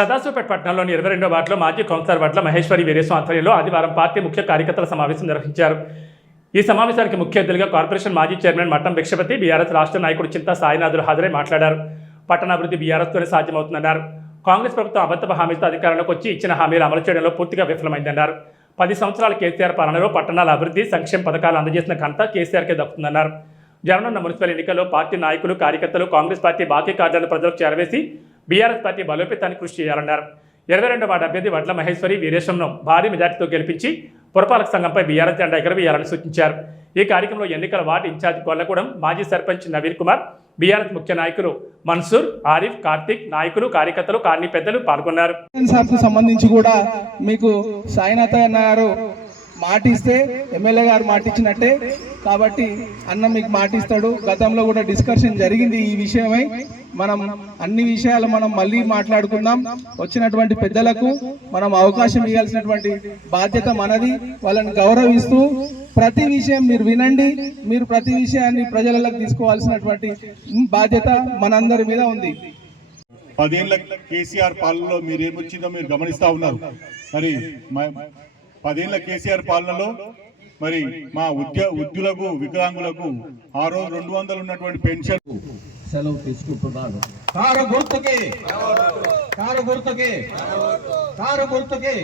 సదాశివపేట పట్టణంలోని 22వ వార్డులో మాజీ కౌన్సిలర్ వడ్ల మహేశ్వరి వీరేశం ఆధ్వర్యంలో ఆదివారం పార్టీ ముఖ్య కార్యకర్తల సమావేశం నిర్వహించారు. ఈ సమావేశానికి ముఖ్య అతిథులుగా కార్పొరేషన్ మాజీ చైర్మన్ మట్టం భిక్షపతి, బీఆర్ఎస్ రాష్ట్ర నాయకుడు చింతా సాయినాథులు హాజరై మాట్లాడారు. పట్టణాభివృద్ధి బీఆర్ఎస్తోనే సాధ్యమవుతుందన్నారు. కాంగ్రెస్ ప్రభుత్వం అబద్ధపు హామీలతో అధికారంలోకి వచ్చి ఇచ్చిన హామీలు అమలు చేయడంలో పూర్తిగా విఫలమైందన్నారు. 10 సంవత్సరాల కేసీఆర్ పాలనలో పట్టణాల అభివృద్ధి, సంక్షేమ పథకాలు అందజేసిన ఘనత కేసీఆర్కే దక్కుతుందన్నారు. జరగనున్న మున్సిపల్ ఎన్నికల్లో పార్టీ నాయకులు, కార్యకర్తలు కాంగ్రెస్ పార్టీ బాకీ కార్డులను ప్రజలకు చేరవేసి బీఆర్ఎస్ పార్టీ బలోపేతానికి కృషి చేయాలన్నారు. 22వ వార్డు అభ్యర్థి వడ్ల మహేశ్వరి వీరేశంను భారీ మెజార్టీతో గెలిపించి పురపాలక సంఘంపై బీఆర్ఎస్ జెండా ఎగరవేయాలని సూచించారు. ఈ కార్యక్రమంలో ఎన్నికల వార్డు ఇన్ఛార్జ్ కొల్లగూడెం మాజీ సర్పంచ్ నవీన్ కుమార్, బీఆర్ఎస్ ముఖ్య నాయకులు మన్సూర్, ఆరిఫ్, కార్తిక్, నాయకులు, కార్యకర్తలు, కాలనీ పెద్దలు పాల్గొన్నారు. సంబంధించి కూడా మీకు సాయినాథ్ అన్న గారు మాటిస్తే ఎమ్మెల్యే గారు మాటిచ్చినట్టే, కాబట్టి అన్న మీకు మాటిస్తాడు. గతంలో కూడా డిస్కషన్ జరిగింది ఈ విషయమై. మనం అన్ని విషయాలు మనం మళ్ళీ మాట్లాడుకుందాం. వచ్చినటువంటి పెద్దలకు మనం అవకాశం ఇవ్వాల్సినటువంటి బాధ్యత మనది. వాళ్ళని గౌరవిస్తూ ప్రతి విషయం మీరు వినండి. మీరు ప్రతి విషయాన్ని ప్రజలకు తీసుకోవాల్సినటువంటి బాధ్యత మనందరి మీద ఉంది. 10 ఏళ్ల కేసీఆర్ పాలనలో మీరేమొచ్చిందో మీరు గమనిస్తా ఉన్నారు. మరి 10 ఏళ్ల కేసీఆర్ పాలనలో మరి మా ఉద్యోగులకు, వికలాంగులకు ఆ రోజు 200 ఉన్నటువంటి పెన్షన్ సెలవు తీసుకుంటున్నాను. కారు గుర్తుకి, కారు గుర్తుకి, కారు గుర్తుకి.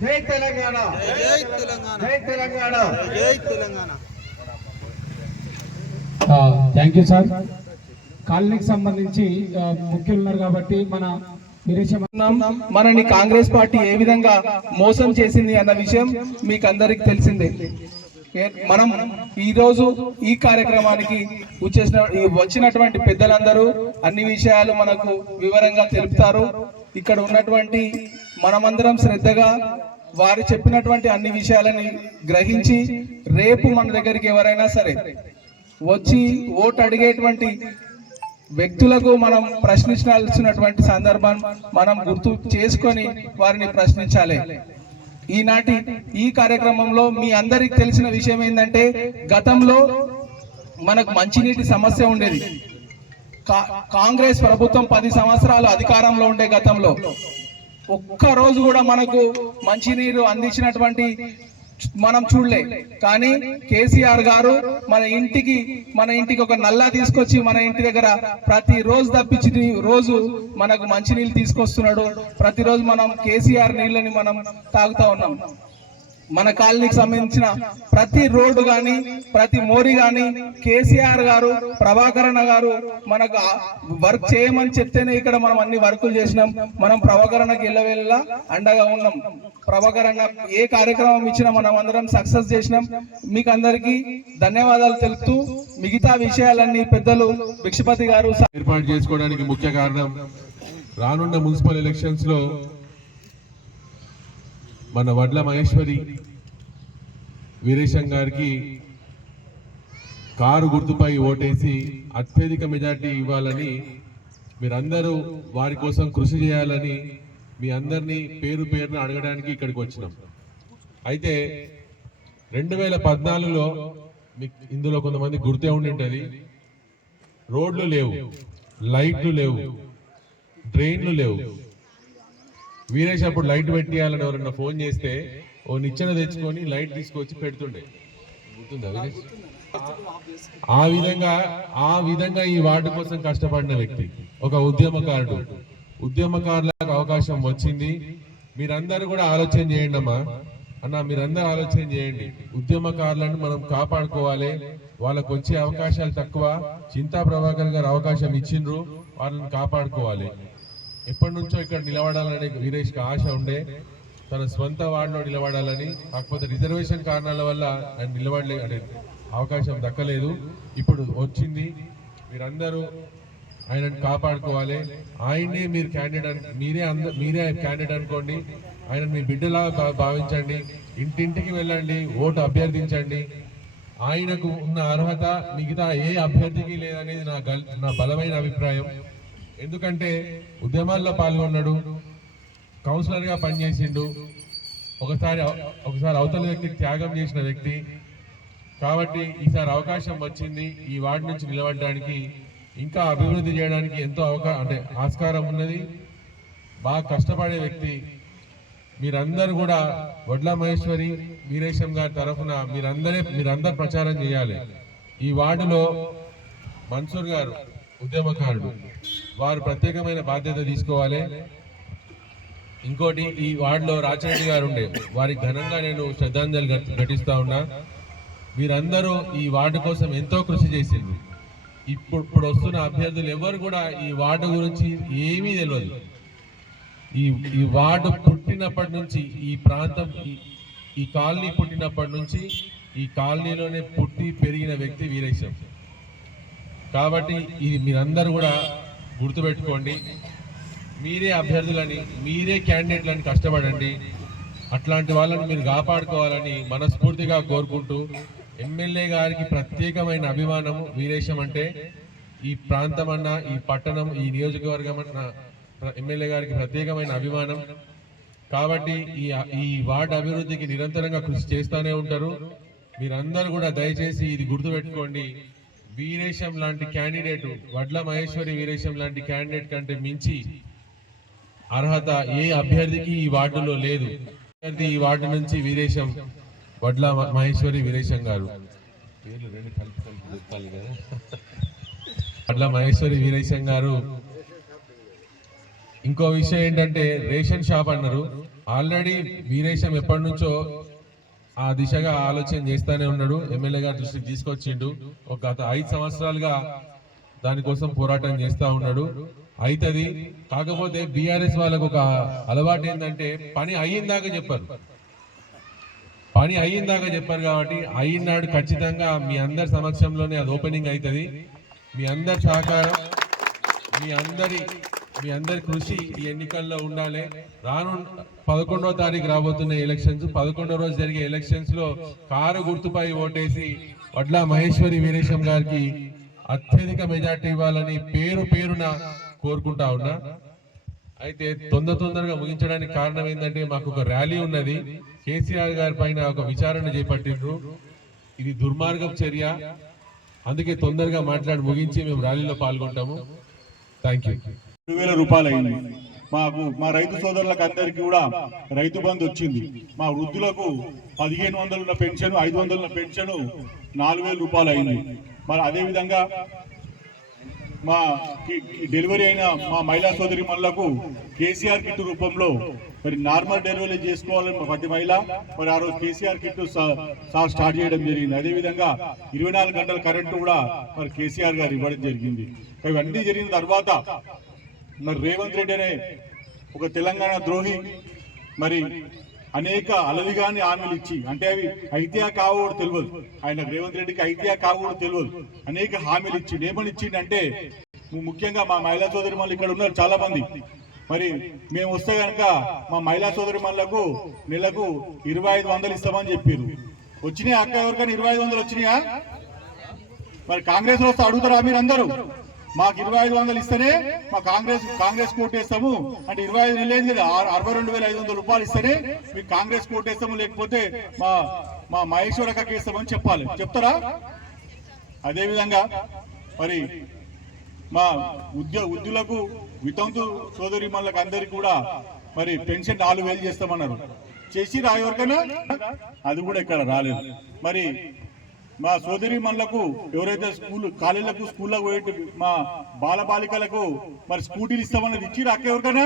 జై తెలంగాణ, జై తెలంగాణ, జై తెలంగాణ. Thank you sir. కాలనీకి సంబంధించి ముఖ్యులు ఉన్నారు కాబట్టి మనని కాంగ్రెస్ పార్టీ ఏ విధంగా మోసం చేసింది అన్న విషయం మీకు అందరికి తెలిసిందే. మనం ఈరోజు ఈ కార్యక్రమానికి వచ్చినటువంటి పెద్దలందరూ అన్ని విషయాలు మనకు వివరంగా తెలుపుతారు. ఇక్కడ ఉన్నటువంటి మనమందరం శ్రద్ధగా వారు చెప్పినటువంటి అన్ని విషయాలని గ్రహించి రేపు మన దగ్గరికి ఎవరైనా సరే వచ్చి ఓటు అడిగేటువంటి వ్యక్తులకు మనం ప్రశ్నించాల్సినటువంటి సందర్భం మనం గుర్తు చేసుకొని వారిని ప్రశ్నించాలి. ఈనాటి ఈ కార్యక్రమంలో మీ అందరికి తెలిసిన విషయం ఏంటంటే, గతంలో మనకు మంచినీటి సమస్య ఉండేది. కాంగ్రెస్ ప్రభుత్వం 10 సంవత్సరాలు అధికారంలో ఉండే గతంలో ఒక్క రోజు కూడా మనకు మంచినీరు అందించినటువంటి మనం చూడలే. కానీ కేసీఆర్ గారు మన ఇంటికి ఒక నల్లా తీసుకొచ్చి మన ఇంటి దగ్గర ప్రతి రోజు తప్పించి రోజు మనకు మంచినీళ్ళు తీసుకొస్తున్నాడు. ప్రతిరోజు మనం కేసీఆర్ నీళ్ళని మనం తాగుతా ఉన్నాం. మన కాలనీకి సంబంధించిన ప్రతి రోడ్డు కానీ, ప్రతి మోరి కానీ కేసీఆర్ గారు, ప్రభాకరణ గారు మనకు వర్క్ చేయమని చెప్తేనే ఇక్కడ మనం అన్ని వర్కులు చేసినాం. మనం ప్రభాకరణకి వెళ్ళ అండగా ఉన్నాం. ప్రభాకరణ ఏ కార్యక్రమం ఇచ్చినా మనం అందరం సక్సెస్ చేసినాం. మీకు అందరికీ ధన్యవాదాలు తెలుపుతూ మిగతా విషయాలన్నీ పెద్దలు భిక్షపతి గారు ఏర్పాటు చేసుకోవడానికి ముఖ్య కారణం, రానున్న మున్సిపల్ ఎలక్షన్స్ లో మన వడ్ల మహేశ్వరి వీరేశం గారికి కారు గుర్తుపై ఓటేసి అత్యధిక మెజార్టీ ఇవ్వాలని, మీరందరూ వారి కోసం కృషి చేయాలని మీ అందరినీ పేరున అడగడానికి ఇక్కడికి వచ్చినాం. అయితే 2014లో మీకు ఇందులో కొంతమంది గుర్తే ఉండింటది, రోడ్లు లేవు, లైట్లు లేవు, ట్రైన్లు లేవు. వీరేష్ అప్పుడు లైట్ పెట్టియాలని ఎవరన్నా ఫోన్ చేస్తే ఓ నిచ్చెన తెచ్చుకొని లైట్ తీసుకొచ్చి పెడుతుండే, గుర్తుందా వీరేష్? ఆ విధంగా ఈ వార్డు కోసం కష్టపడిన వ్యక్తి, ఒక ఉద్యమకారులకు అవకాశం వచ్చింది. మీరందరూ కూడా ఆలోచన చేయండి అమ్మా అన్న, మీరందరూ ఆలోచన చేయండి. ఉద్యమకారులను మనం కాపాడుకోవాలి. వాళ్ళకు వచ్చే అవకాశాలు తక్కువ. చింతా ప్రభాకర్ గారు అవకాశం ఇచ్చిండ్రు, వాళ్ళని కాపాడుకోవాలి. ఎప్పటి నుంచో ఇక్కడ నిలబడాలని వీరేష్కి ఆశ ఉండే, తన స్వంత వార్డులో నిలబడాలని. కాకపోతే రిజర్వేషన్ కారణాల వల్ల ఆయన నిలబడలే, అవకాశం దక్కలేదు. ఇప్పుడు వచ్చింది. మీరందరూ ఆయనను కాపాడుకోవాలి. ఆయన్నే మీరు క్యాండిడేట్, మీరే క్యాండిడేట్ అనుకోండి. ఆయన మీ బిడ్డలాగా భావించండి. ఇంటింటికి వెళ్ళండి, ఓటు అభ్యర్థించండి. ఆయనకు ఉన్న అర్హత మిగతా ఏ అభ్యర్థికి లేదనేది నా బలమైన అభిప్రాయం. ఎందుకంటే ఉద్యమాల్లో పాల్గొన్నాడు, కౌన్సిలర్గా పనిచేసిండు, ఒకసారి అవతల వ్యక్తికి త్యాగం చేసిన వ్యక్తి. కాబట్టి ఈసారి అవకాశం వచ్చింది ఈ వార్డు నుంచి నిలబడడానికి, ఇంకా అభివృద్ధి చేయడానికి ఎంతో ఆస్కారం ఉన్నది. బాగా కష్టపడే వ్యక్తి. మీరందరూ కూడా వడ్ల మహేశ్వరి వీరేశం గారి తరఫున మీరందరూ ప్రచారం చేయాలి. ఈ వార్డులో మన్సూర్ గారు ఉద్యమకారుడు, వారు ప్రత్యేకమైన బాధ్యత తీసుకోవాలి. ఇంకోటి, ఈ వార్డులో రాజరెడ్డి గారు ఉండే, వారికి ఘనంగా నేను శ్రద్ధాంజలి ఘటిస్తా ఉన్నా. మీరందరూ ఈ వార్డు కోసం ఎంతో కృషి చేసింది. ఇప్పుడు వస్తున్న అభ్యర్థులు ఎవరు కూడా ఈ వార్డు గురించి ఏమీ తెలియదు. ఈ వార్డు పుట్టినప్పటి నుంచి, ఈ ప్రాంతం, ఈ కాలనీ పుట్టినప్పటి నుంచి ఈ కాలనీలోనే పుట్టి పెరిగిన వ్యక్తి వీరేశం. కాబట్టి ఇది మీరందరూ కూడా గుర్తుపెట్టుకోండి. మీరే అభ్యర్థులని, మీరే క్యాండిడేట్లని కష్టపడండి. అట్లాంటి వాళ్ళని మీరు కాపాడుకోవాలని మనస్ఫూర్తిగా కోరుకుంటూ, ఎమ్మెల్యే గారికి ప్రత్యేకమైన అభిమానము వీరేశం అంటే. ఈ ప్రాంతం అన్న, ఈ పట్టణం, ఈ నియోజకవర్గం అన్న ఎమ్మెల్యే గారికి ప్రత్యేకమైన అభిమానం. కాబట్టి ఈ వార్డు అభివృద్ధికి నిరంతరంగా కృషి చేస్తూనే ఉంటారు. మీరందరూ కూడా దయచేసి ఇది గుర్తుపెట్టుకోండి. వీరేశం లాంటి క్యాండిడేట్, వడ్ల మహేశ్వరి వీరేశం లాంటి క్యాండిడేట్ కంటే మించి అర్హత ఏ అభ్యర్థికి ఈ వార్డులో లేదు. ఈ వార్డు నుంచి వీరేశం, వడ్ల మహేశ్వరి వీరేశం గారు, వడ్ల మహేశ్వరి వీరేశం గారు. ఇంకో విషయం ఏంటంటే, రేషన్ షాప్ అన్నారు. ఆల్రెడీ వీరేశం ఎప్పటి నుంచో ఆ దిశగా ఆలోచన చేస్తానే ఉన్నాడు. ఎమ్మెల్యే గారి దృష్టికి తీసుకొచ్చిండు. గత 5 సంవత్సరాలుగా దానికోసం పోరాటం చేస్తా ఉన్నాడు. అవుతుంది. కాకపోతే బీఆర్ఎస్ వాళ్ళకు ఒక అలవాటు ఏంటంటే, పని అయ్యిందాకా చెప్పారు. కాబట్టి అయినాడు ఖచ్చితంగా మీ అందరి సమక్షంలోనే అది ఓపెనింగ్ అవుతుంది. మీ అందరి సహకారం, మీ అందరి కృషి ఈ ఎన్నికల్లో ఉండాలి. రాను 11వ తారీఖు రాబోతున్న ఎలక్షన్స్, 11వ రోజు జరిగే ఎలక్షన్స్ లో కారు గుర్తుపై ఓటేసి వడ్ల మహేశ్వరి వీరేశం గారికి అత్యధిక మెజార్టీ ఇవ్వాలని పేరున కోరుకుంటా ఉన్నా. అయితే తొందరగా ముగించడానికి కారణం ఏంటంటే, మాకు ఒక ర్యాలీ ఉన్నది. కేసీఆర్ గారి పైన ఒక విచారణ చేపట్టిండ్రు. ఇది దుర్మార్గం చర్య. అందుకే తొందరగా మాట్లాడి ముగించి మేము ర్యాలీలో పాల్గొంటాము. Thank you. 2,000 రూపాయలు అయింది. మా రైతు సోదరులకు అందరికీ కూడా రైతు బంధు వచ్చింది. మా వృద్ధులకు 1,500 ఉన్న పెన్షన్, 500 ఉన్న పెన్షన్ 4,000 రూపాయలు అయింది. మరి అదేవిధంగా మా డెలివరీ అయిన మా మహిళా సోదరి మనులకు కేసీఆర్ కిట్ రూపంలో మరి నార్మల్ డెలివరీ చేసుకోవాలని ప్రతి మహిళ మరి ఆ రోజు కేసీఆర్ కిట్ స్టార్ట్ చేయడం జరిగింది. అదేవిధంగా 24 గంటల కరెంటు కూడా మరి కేసీఆర్ గారు ఇవ్వడం జరిగింది. ఇవన్నీ జరిగిన తర్వాత మరి రేవంత్ రెడ్డి అనే ఒక తెలంగాణ ద్రోహి మరి అనేక అలవిగాని హామీలు ఇచ్చి, అంటే అవి అయితే కావు తెలియదు, ఆయన రేవంత్ రెడ్డికి అయితే కావు తెలియదు, అనేక హామీలు ఇచ్చి ఏమని ఇచ్చిండంటే, ముఖ్యంగా మా మహిళా సోదరి మనులు ఇక్కడ ఉన్నారు చాలా మంది. మరి మేము వస్తే కనుక మా మహిళా సోదరి మనులకు నెలకు 2,500 ఇస్తామని చెప్పారు. వచ్చినాయా అక్క? ఎవరికైనా 2,500 వచ్చినాయా? మరి కాంగ్రెస్ వస్తే అడుగుతారా మీరు అందరూ? మాకు 2,500 ఇస్తేనే మా కాంగ్రెస్ కోటేస్తాము అంటే 25 నెలలు కదా, 62,500 రూపాయలు ఇస్తేనే మీకు కాంగ్రెస్ కోటేస్తాము, లేకపోతే మా మహేశ్వరక్కకి ఇస్తామని చెప్పాలి. చెప్తారా? అదేవిధంగా మరి మా ఉద్యోగులకు, వితంతు సోదరి మనులకు అందరికీ కూడా మరి పెన్షన్ 4,000 చేస్తామన్నారు. చేసి ఎవరికైనా అది కూడా ఇక్కడ రాలేదు. మరి మా సోదరి మనులకు ఎవరైతే కాలేజీలకు స్కూళ్ళకు పోయి మా బాలబాలికలకు మరి స్కూటీలు ఇస్తామన్నది ఇచ్చిరా అక్క ఎవరికైనా?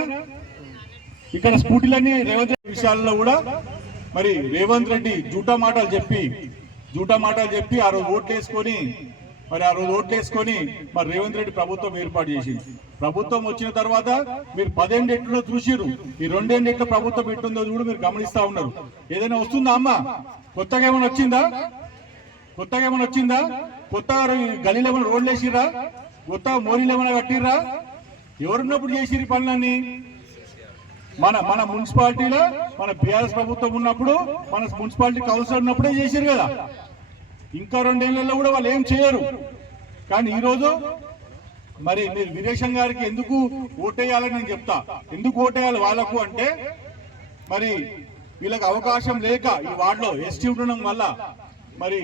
ఇక్కడ స్కూటీలన్నీ రేవంత్ రెడ్డి విషయాల్లో కూడా మరి రేవంత్ రెడ్డి జూటా మాటలు చెప్పి ఆ రోజు ఓట్లేసుకొని మరి రేవంత్ రెడ్డి ప్రభుత్వం ఏర్పాటు చేసింది. ప్రభుత్వం వచ్చిన తర్వాత మీరు 10 ఏళ్ళు ఎట్లుందో చూసిరు, ఈ 2 ఏళ్ళు ఎట్లా ప్రభుత్వం ఎట్లుందో కూడా మీరు గమనిస్తా ఉన్నారు. ఏదైనా వస్తుందా అమ్మ? కొత్తగా ఏమైనా వచ్చిందా? కొత్తగా గలీలు ఏమైనా రోడ్లు వేసిర్రా? కొత్తగా మోరీలు ఏమైనా కట్టిర్రా? ఎవరున్నప్పుడు చేసిరు పనులన్నీ? మన మున్సిపాలిటీలో మన బీఆర్ఎస్ ప్రభుత్వం ఉన్నప్పుడు, మన మున్సిపాలిటీ కౌన్సిలర్ ఉన్నప్పుడే చేసిరు కదా. ఇంకా 2 ఏళ్లలో కూడా వాళ్ళు ఏం చేయరు. కానీ ఈరోజు మరి మీరు వీరేశం గారికి ఎందుకు ఓటేయాలని నేను చెప్తా. ఎందుకు ఓటేయాలి వాళ్ళకు అంటే, మరి వీళ్ళకి అవకాశం లేక ఈ వార్డులో ఎస్టీ ఉండడం వల్ల మరి